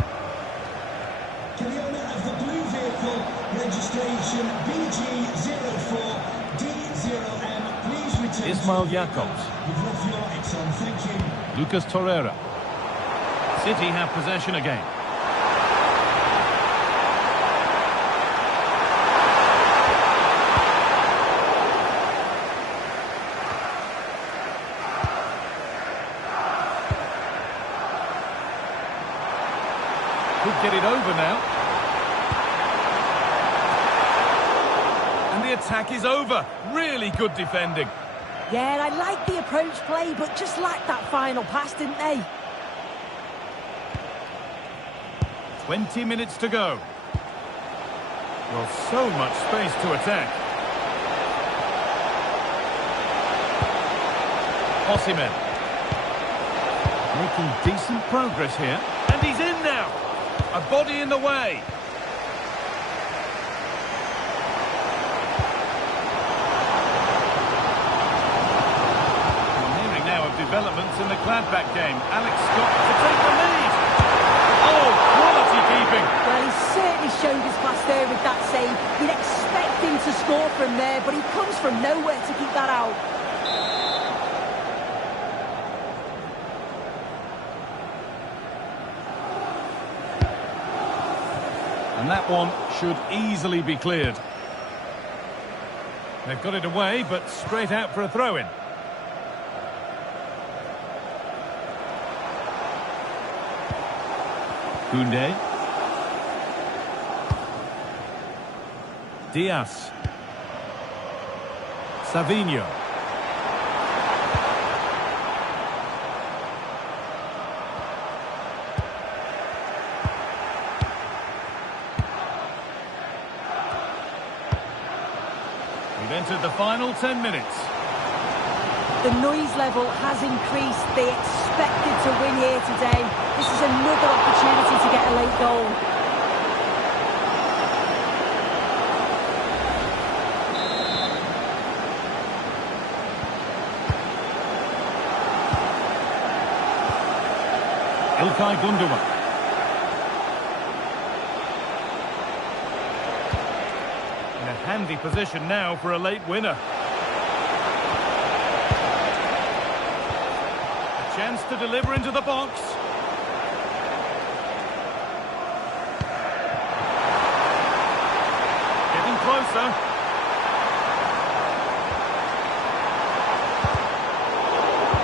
To the owner of the blue vehicle, registration BG04D0M, please return. Ismail Jakobs. You've left your lights on, thank you. Lucas Torreira. City have possession again. Could get it over now. And the attack is over. Really good defending. Yeah, I like the approach play, but just lacked that final pass, didn't they? 20 minutes to go. Well, so much space to attack. Osimhen. Making decent progress here. And he's in now. A body in the way. We're hearing now of developments in the Gladbach game. Alex Scott to take the lead. Oh, quality keeping. Well, he certainly showed his class there with that save. You'd expect him to score from there, but he comes from nowhere to keep that out. And that one should easily be cleared. They've got it away, but straight out for a throw-in. Koundé. Diaz. Savinho. We've entered the final 10 minutes. The noise level has increased. They expected to win here today. This is another opportunity to get a late goal. İlkay Gundogan. In a handy position now for a late winner. A chance to deliver into the box. Getting closer.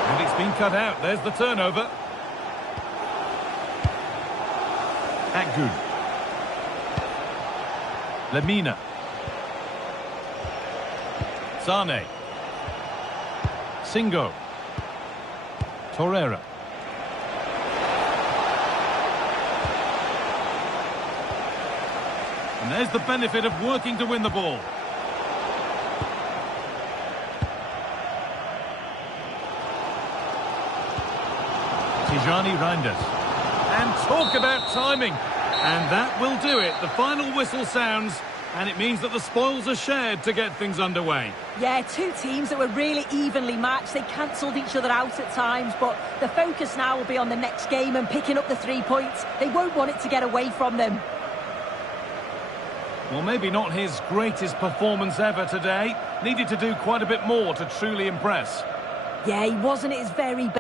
And it's been cut out. There's the turnover. Akgün. Lemina. Sane. Singo. Torreira. And there's the benefit of working to win the ball. Tijani Reinders. And talk about timing. And that will do it. The final whistle sounds, and it means that the spoils are shared to get things underway. Yeah, two teams that were really evenly matched. They cancelled each other out at times, but the focus now will be on the next game and picking up the 3 points. They won't want it to get away from them. Well, maybe not his greatest performance ever today. Needed to do quite a bit more to truly impress. Yeah, he wasn't at his very best.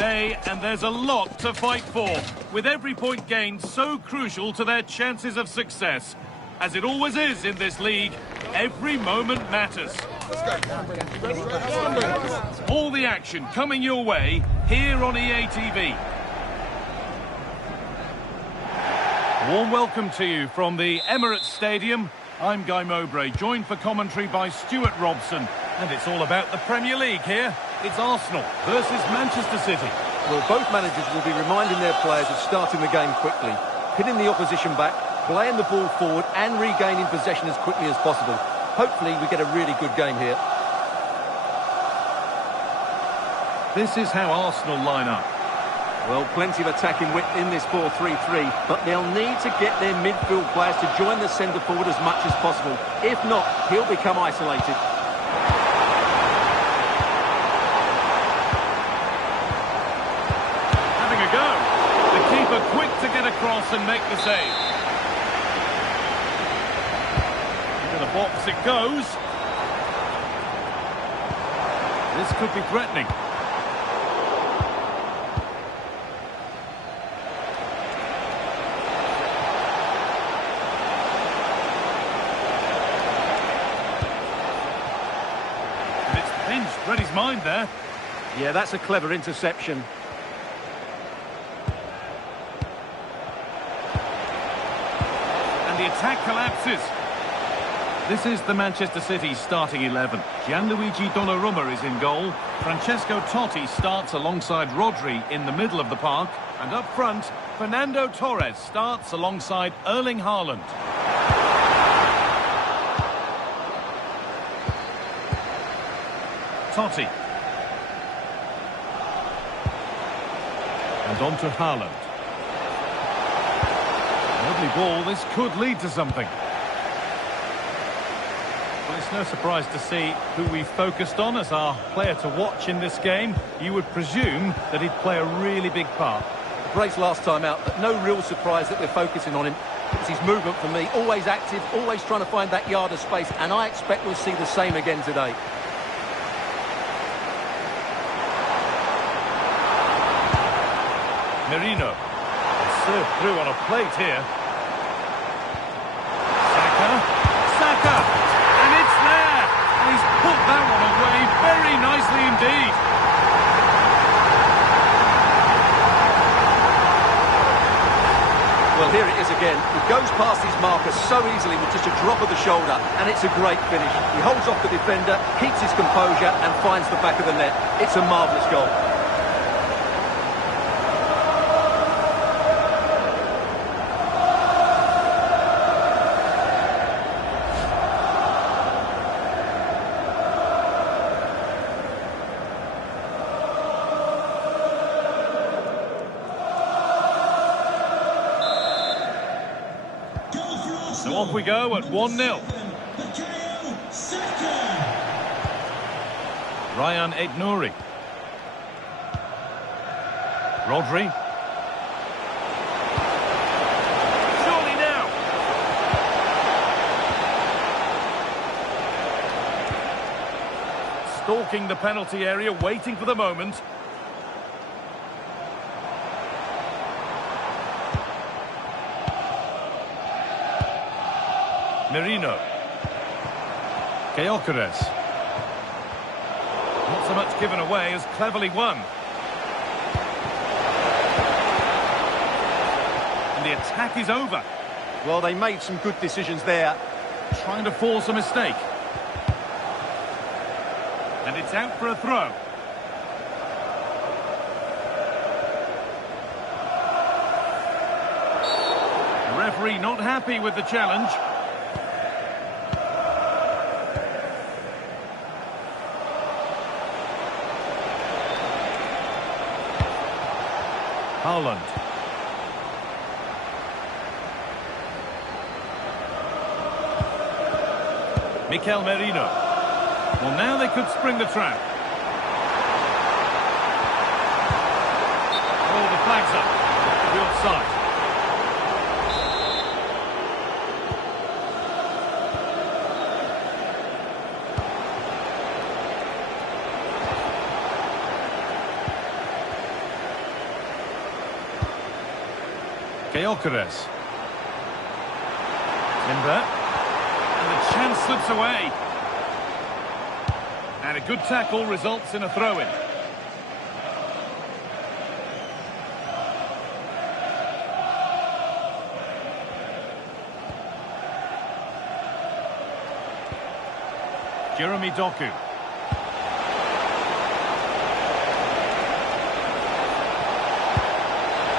today, and there's a lot to fight for, with every point gained so crucial to their chances of success. As it always is in this league, every moment matters. All the action coming your way here on EA TV. Warm welcome to you from the Emirates Stadium. I'm Guy Mowbray, joined for commentary by Stuart Robson. And it's all about the Premier League here. It's Arsenal versus Manchester City. Well, both managers will be reminding their players of starting the game quickly, pinning the opposition back, playing the ball forward and regaining possession as quickly as possible. Hopefully we get a really good game here. This is how Arsenal line up. Well, plenty of attacking width in this 4-3-3, but they'll need to get their midfield players to join the centre forward as much as possible. If not, he'll become isolated. Having a go. The keeper quick to get across and make the save. Into the box it goes. This could be threatening. Read his mind there. Yeah, that's a clever interception. And the attack collapses. This is the Manchester City starting 11. Gianluigi Donnarumma is in goal. Francesco Totti starts alongside Rodri in the middle of the park. And up front, Fernando Torres starts alongside Erling Haaland. Totti. And on to Haaland. Lovely ball, this could lead to something. Well, it's no surprise to see who we focused on as our player to watch in this game. You would presume that he'd play a really big part. Brace last time out, but no real surprise that we're focusing on him. It's his movement for me, always active, always trying to find that yard of space, and I expect we'll see the same again today. Merino. Served through on a plate here. Saka. And it's there. And he's put that one away very nicely indeed. Well, here it is again. He goes past his marker so easily with just a drop of the shoulder, and it's a great finish. He holds off the defender, keeps his composure, and finds the back of the net. It's a marvellous goal. So off we go at 1-0. Ryan Aït-Nouri. Rodri. Surely now. Stalking the penalty area, waiting for the moment. Merino. Gyökeres. Not so much given away as cleverly won. And the attack is over. Well, they made some good decisions there. Trying to force a mistake. And it's out for a throw. The referee not happy with the challenge. Haaland. Mikel Merino. Well, now they could spring the trap. Oh, the flag's up. The offside. Gyökeres. Timber. And the chance slips away. And a good tackle results in a throw-in. Jeremy Doku.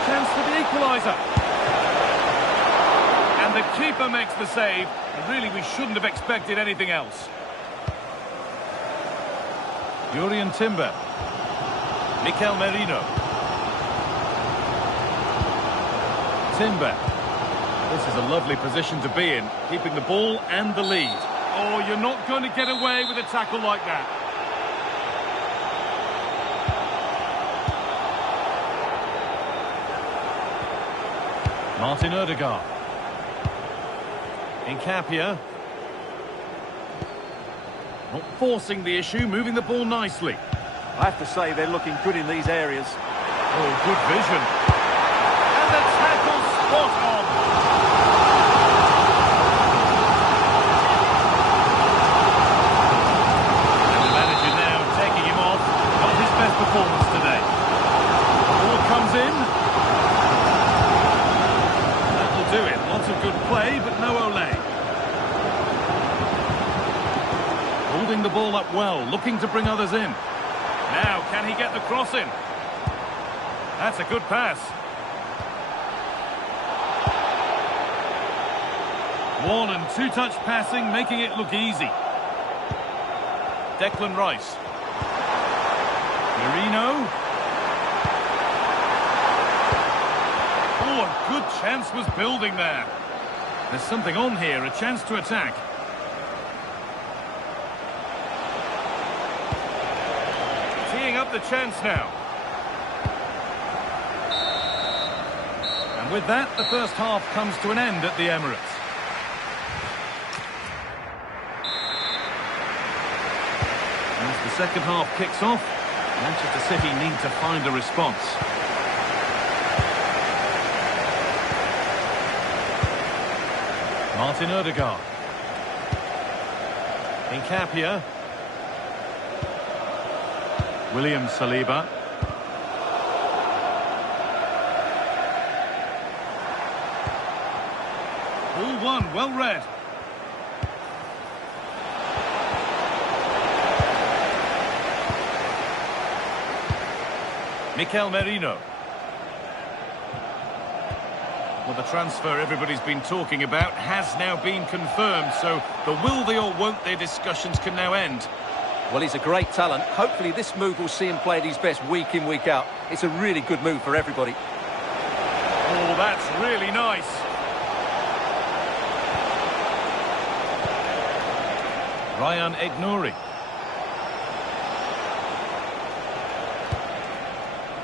Chance for the equaliser. And the keeper makes the save. And really, we shouldn't have expected anything else. Jurrien Timber. Mikel Merino. Timber. This is a lovely position to be in, keeping the ball and the lead. Oh, you're not going to get away with a tackle like that. Martin Odegaard. Nkapia. Not forcing the issue, moving the ball nicely. I have to say they're looking good in these areas. Oh, good vision. And the tackle spot on. And the manager now taking him off. Not his best performance today. The ball comes in. That'll do it. Lots of good play, but no Ole. Holding the ball up well, looking to bring others in. Now, can he get the cross in? That's a good pass. One and two-touch passing, making it look easy. Declan Rice. Merino. Oh, a good chance was building there. There's something on here, a chance to attack. Teeing up the chance now. And with that, the first half comes to an end at the Emirates. As the second half kicks off, Manchester City need to find a response. Martin Odegaard. Nkapia. William Saliba. Ball one, well read. Mikel Merino. Well, the transfer everybody's been talking about has now been confirmed, so the will they or won't they discussions can now end. Well, he's a great talent. Hopefully this move will see him play at his best week in, week out. It's a really good move for everybody. Oh, that's really nice. Ryan Aït-Nouri.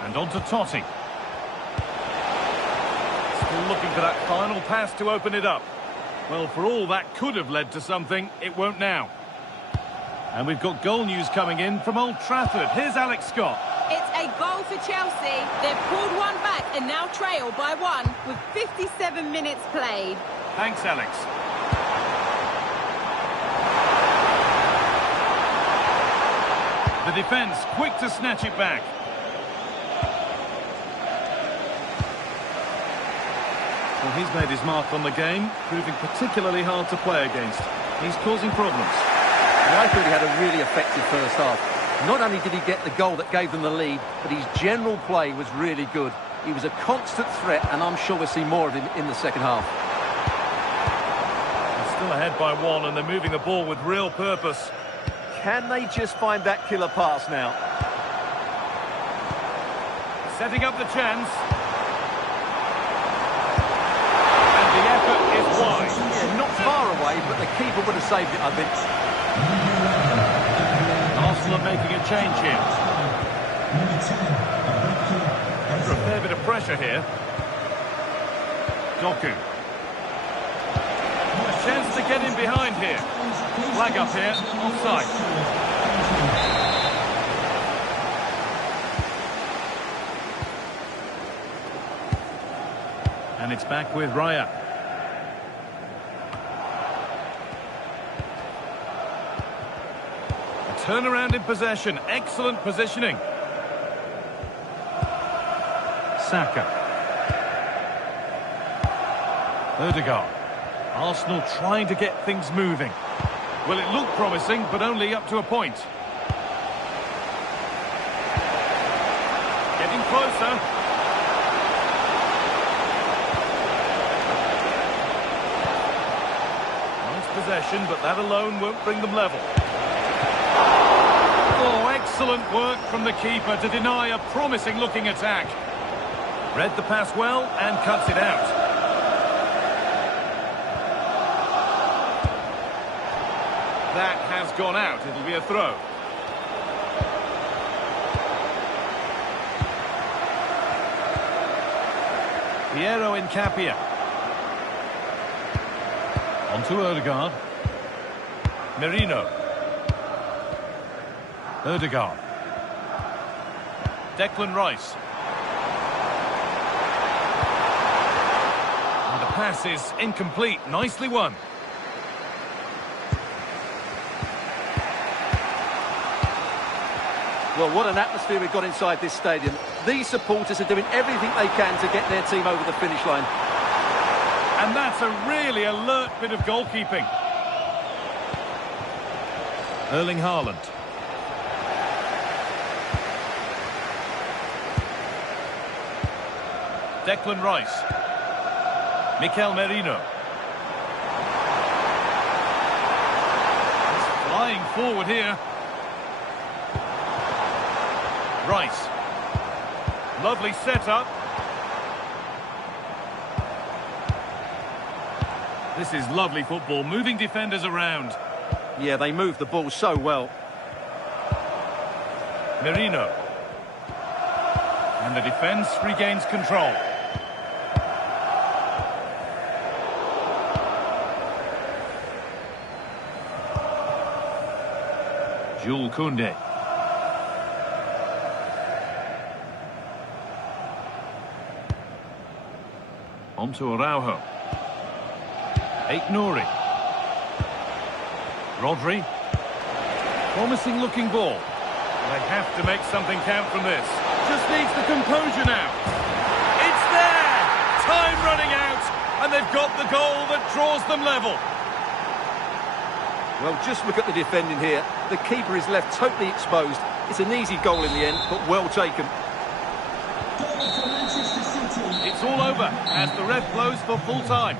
And on to Totti. Still looking for that final pass to open it up. Well, for all that could have led to something, it won't now. And we've got goal news coming in from Old Trafford. Here's Alex Scott. It's a goal for Chelsea. They've pulled one back and now trail by one with 57 minutes played. Thanks, Alex. The defence quick to snatch it back. Well, he's made his mark on the game, proving particularly hard to play against. He's causing problems. And I thought he had a really effective first half. Not only did he get the goal that gave them the lead, but his general play was really good. He was a constant threat, and I'm sure we'll see more of him in the second half. They're still ahead by one, and they're moving the ball with real purpose. Can they just find that killer pass now? Setting up the chance. And the effort is wide. Yeah, not far away, but the keeper would have saved it, I think. Arsenal are making a change here. Under a fair bit of pressure here. Doku. A chance to get in behind here. Flag up here, offside. And it's back with Raya. A turnaround in possession. Excellent positioning. Saka. Ødegaard. Arsenal trying to get things moving. Well, it looked promising, but only up to a point. Getting closer. Possession, but that alone won't bring them level. Oh, excellent work from the keeper to deny a promising looking attack. Read the pass well and cuts it out. That has gone out. It'll be a throw. Piero Incapia. On to Ødegaard. Merino. Ødegaard. Declan Rice. And the pass is incomplete. Nicely won. Well, what an atmosphere we've got inside this stadium. These supporters are doing everything they can to get their team over the finish line. And that's a really alert bit of goalkeeping. Erling Haaland. Declan Rice. Mikel Merino. He's flying forward here. Rice. Lovely setup. This is lovely football, moving defenders around. Yeah, they move the ball so well. Merino. And the defence regains control. Jules Koundé. On to Araujo. Aït-Nouri. Rodri. Promising looking ball. They have to make something count from this. Just needs the composure now. It's there! Time running out, and they've got the goal that draws them level. Well, just look at the defending here. The keeper is left totally exposed. It's an easy goal in the end, but well taken. Goal for Manchester City. It's all over as the ref blows for full time.